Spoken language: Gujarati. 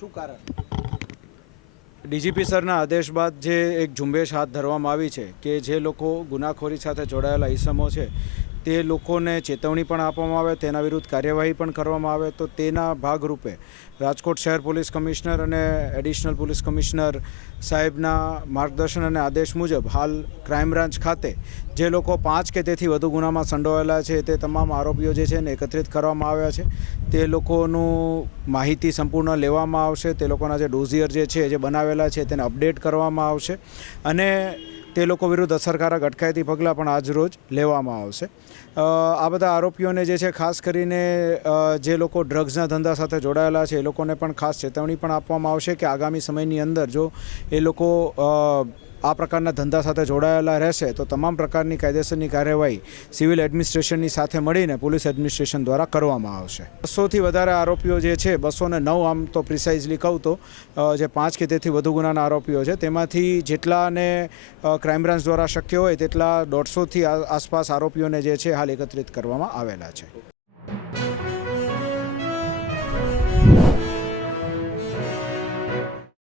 શું કારણ? ડીજીપી સરના આદેશ બાદ જે એક ઝુંબેશ હાથ ધરવામાં આવી છે કે જે લોકો ગુનાખોરી સાથે જોડાયેલા ઇસમો છે તે લોકોને ચેતવણી પણ આપવામાં આવે, તેના વિરુદ્ધ કાર્યવાહી પણ કરવામાં આવે. તો તેના ભાગરૂપે રાજકોટ શહેર પોલીસ કમિશનર અને એડિશનલ પોલીસ કમિશનર સાહેબના માર્ગદર્શન અને આદેશ મુજબ હાલ ક્રાઇમ બ્રાન્ચ ખાતે જે લોકો 5 કે તેથી વધુ ગુનામાં સંડોવાયેલા છે તે તમામ આરોપીઓ જે છે એને એકત્રિત કરવામાં આવ્યા છે. તે લોકોનું માહિતી સંપૂર્ણ લેવામાં આવશે. તે લોકોના જે ડોઝિયર જે છે જે બનાવેલા છે તેને અપડેટ કરવામાં આવશે અને તે લોકો વિરુદ્ધ અસરકારક અટકાયતી પગલાં પણ આજરોજ લેવામાં આવશે. આ બધા આરોપીઓને જે છે ખાસ કરીને જે લોકો ડ્રગ્સના ધંધા સાથે જોડાયેલા છે એ લોકોને પણ ખાસ ચેતવણી પણ આપવામાં આવશે કે આગામી સમયની અંદર જો એ લોકો આ પ્રકારના ધંધા સાથે જોડાયેલા રહેશે તો તમામ પ્રકારની કાયદેસરની કાર્યવાહી સિવિલ એડમિનિસ્ટ્રેશનની સાથે મળીને પોલીસ એડમિનિસ્ટ્રેશન દ્વારા કરવામાં આવશે. 200થી વધારે આરોપીઓ જે છે, 209 આમ તો પ્રિસાઇઝલી કહું તો જે 5 કે તેથી વધુ ગુનાના આરોપીઓ છે તેમાંથી જેટલાને ક્રાઇમ બ્રાન્ચ દ્વારા શક્ય હોય તેટલા 150થી આસપાસ આરોપીઓને જે છે હાલ એકત્રિત કરવામાં આવેલા છે.